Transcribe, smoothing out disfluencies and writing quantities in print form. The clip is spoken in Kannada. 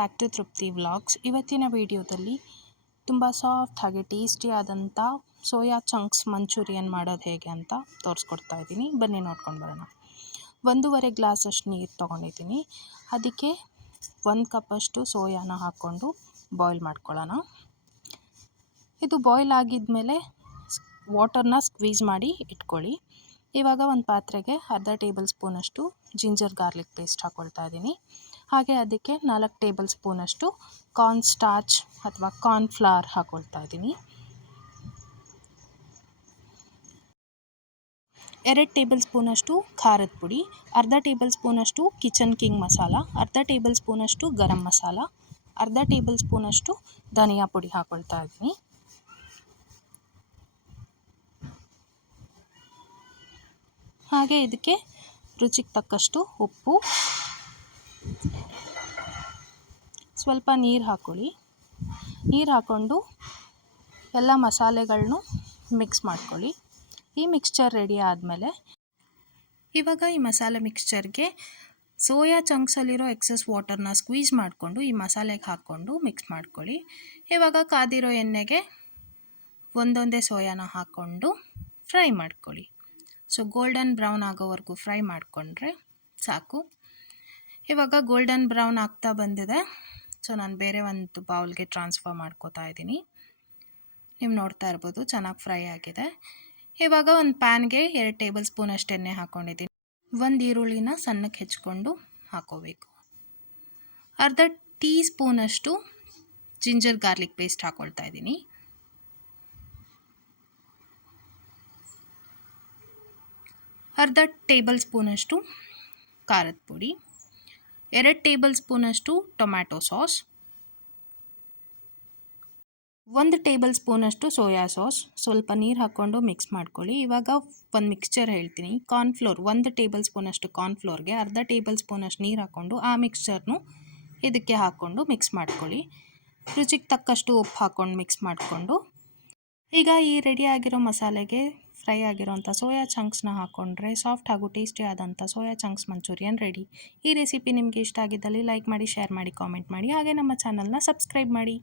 ಬ್ಯಾಕ್ ಟು ತೃಪ್ತಿ ವ್ಲಾಗ್ಸ್. ಇವತ್ತಿನ ವಿಡಿಯೋದಲ್ಲಿ ತುಂಬ ಸಾಫ್ಟ್ ಹಾಗೆ ಟೇಸ್ಟಿ ಆದಂಥ ಸೋಯಾ ಚಂಕ್ಸ್ ಮಂಚೂರಿಯನ್ ಮಾಡೋದು ಹೇಗೆ ಅಂತ ತೋರಿಸ್ಕೊಡ್ತಾ ಇದ್ದೀನಿ. ಬನ್ನಿ ನೋಡ್ಕೊಂಡು ಬರೋಣ. 1.5 ಗ್ಲಾಸಷ್ಟು ನೀರು ತೊಗೊಂಡಿದ್ದೀನಿ. ಅದಕ್ಕೆ 1 ಕಪ್ಪಷ್ಟು ಸೋಯಾನ ಹಾಕ್ಕೊಂಡು ಬಾಯ್ಲ್ ಮಾಡ್ಕೊಳ್ಳೋಣ. ಇದು ಬಾಯ್ಲ್ ಆಗಿದ್ಮೇಲೆ ವಾಟರ್ನ ಸ್ಕ್ವೀಸ್ ಮಾಡಿ ಇಟ್ಕೊಳ್ಳಿ. ಇವಾಗ ಒಂದು ಪಾತ್ರೆಗೆ ಅರ್ಧ ಟೇಬಲ್ ಸ್ಪೂನಷ್ಟು ಜಿಂಜರ್ ಗಾರ್ಲಿಕ್ ಪೇಸ್ಟ್ ಹಾಕ್ಕೊಳ್ತಾ ಇದ್ದೀನಿ. ಹಾಗೆ ಅದಕ್ಕೆ 4 ಟೇಬಲ್ ಸ್ಪೂನಷ್ಟು ಕಾರ್ನ್ ಸ್ಟಾರ್ಚ್ ಅಥವಾ ಕಾರ್ನ್ ಫ್ಲವರ್ ಹಾಕ್ಕೊಳ್ತಾ ಇದ್ದೀನಿ. 2 ಟೇಬಲ್ ಸ್ಪೂನಷ್ಟು ಖಾರದ ಪುಡಿ, ಅರ್ಧ ಟೇಬಲ್ ಸ್ಪೂನಷ್ಟು ಕಿಚನ್ ಕಿಂಗ್ ಮಸಾಲ, ಅರ್ಧ ಟೇಬಲ್ ಸ್ಪೂನಷ್ಟು ಗರಂ ಮಸಾಲ, ಅರ್ಧ ಟೇಬಲ್ ಸ್ಪೂನಷ್ಟು ಧನಿಯಾ ಪುಡಿ ಹಾಕ್ಕೊಳ್ತಾ ಇದ್ದೀನಿ. ಹಾಗೆ ಇದಕ್ಕೆ ರುಚಿಗೆ ತಕ್ಕಷ್ಟು ಉಪ್ಪು, ಸ್ವಲ್ಪ ನೀರು ಹಾಕ್ಕೊಳ್ಳಿ. ನೀರು ಹಾಕ್ಕೊಂಡು ಎಲ್ಲ ಮಸಾಲೆಗಳನ್ನೂ ಮಿಕ್ಸ್ ಮಾಡ್ಕೊಳ್ಳಿ. ಈ ಮಿಕ್ಸ್ಚರ್ ರೆಡಿ ಆದಮೇಲೆ ಇವಾಗ ಈ ಮಸಾಲೆ ಮಿಕ್ಸ್ಚರ್ಗೆ ಸೋಯಾ ಚಂಕ್ಸಲ್ಲಿರೋ ಎಕ್ಸಸ್ ವಾಟರ್ನ ಸ್ಕ್ವೀಸ್ ಮಾಡಿಕೊಂಡು ಈ ಮಸಾಲೆಗೆ ಹಾಕ್ಕೊಂಡು ಮಿಕ್ಸ್ ಮಾಡ್ಕೊಳ್ಳಿ. ಇವಾಗ ಕಾದಿರೋ ಎಣ್ಣೆಗೆ ಒಂದೊಂದೇ ಸೋಯಾನ ಹಾಕ್ಕೊಂಡು ಫ್ರೈ ಮಾಡ್ಕೊಳ್ಳಿ. ಸೊ ಗೋಲ್ಡನ್ ಬ್ರೌನ್ ಆಗೋವರೆಗೂ ಫ್ರೈ ಮಾಡಿಕೊಂಡ್ರೆ ಸಾಕು. ಇವಾಗ ಗೋಲ್ಡನ್ ಬ್ರೌನ್ ಆಗ್ತಾ ಬಂದಿದೆ. ಸೊ ನಾನು ಬೇರೆ ಒಂದು ಬೌಲ್ಗೆ ಟ್ರಾನ್ಸ್ಫರ್ ಮಾಡ್ಕೋತಾ ಇದ್ದೀನಿ. ನೀವು ನೋಡ್ತಾ ಇರ್ಬೋದು ಚೆನ್ನಾಗಿ ಫ್ರೈ ಆಗಿದೆ. ಇವಾಗ ಒಂದು ಪ್ಯಾನ್ಗೆ 2 ಟೇಬಲ್ ಸ್ಪೂನ್ ಅಷ್ಟು ಎಣ್ಣೆ ಹಾಕ್ಕೊಂಡಿದ್ದೀನಿ. 1 ಈರುಳ್ಳಿನ ಸಣ್ಣಕ್ಕೆ ಹೆಚ್ಕೊಂಡು ಹಾಕೋಬೇಕು. ಅರ್ಧ ಟೀ ಸ್ಪೂನಷ್ಟು ಜಿಂಜರ್ ಗಾರ್ಲಿಕ್ ಪೇಸ್ಟ್ ಹಾಕ್ಕೊಳ್ತಾ ಇದ್ದೀನಿ. ಅರ್ಧ ಟೇಬಲ್ ಸ್ಪೂನಷ್ಟು ಖಾರದ ಪುಡಿ, 2 ಟೇಬಲ್ ಸ್ಪೂನಷ್ಟು ಟೊಮ್ಯಾಟೊ ಸಾಸ್, 1 ಟೇಬಲ್ ಸ್ಪೂನಷ್ಟು ಸೋಯಾ ಸಾಸ್, ಸ್ವಲ್ಪ ನೀರು ಹಾಕ್ಕೊಂಡು ಮಿಕ್ಸ್ ಮಾಡ್ಕೊಳ್ಳಿ. ಇವಾಗ ಒಂದು ಮಿಕ್ಸ್ಚರ್ ಹೇಳ್ತೀನಿ. ಕಾರ್ನ್ಫ್ಲೋರ್ 1 ಟೇಬಲ್ ಸ್ಪೂನಷ್ಟು ಕಾರ್ನ್ಫ್ಲೋರ್ಗೆ ಅರ್ಧ ಟೇಬಲ್ ಸ್ಪೂನಷ್ಟು ನೀರು ಹಾಕ್ಕೊಂಡು ಆ ಮಿಕ್ಸ್ಚರ್ನು ಇದಕ್ಕೆ ಹಾಕ್ಕೊಂಡು ಮಿಕ್ಸ್ ಮಾಡ್ಕೊಳ್ಳಿ. ರುಚಿಗೆ ತಕ್ಕಷ್ಟು ಉಪ್ಪು ಹಾಕ್ಕೊಂಡು ಮಿಕ್ಸ್ ಮಾಡಿಕೊಂಡು ಈಗ ಈ ರೆಡಿ ಆಗಿರೋ ಮಸಾಲೆಗೆ ಫ್ರೈ ಆಗಿರೋಂಥ ಸೋಯಾ ಚಂಕ್ಸ್ನ ಹಾಕ್ಕೊಂಡ್ರೆ ಸಾಫ್ಟ್ ಹಾಗೂ ಟೇಸ್ಟಿ ಆದಂಥ ಸೋಯಾ ಚಂಕ್ಸ್ ಮಂಚೂರಿಯನ್ ರೆಡಿ. ಈ ರೆಸಿಪಿ ನಿಮಗೆ ಇಷ್ಟ ಆಗಿದ್ದಲ್ಲಿ ಲೈಕ್ ಮಾಡಿ, ಶೇರ್ ಮಾಡಿ, ಕಾಮೆಂಟ್ ಮಾಡಿ, ಹಾಗೆ ನಮ್ಮ ಚಾನಲ್ನ ಸಬ್ಸ್ಕ್ರೈಬ್ ಮಾಡಿ.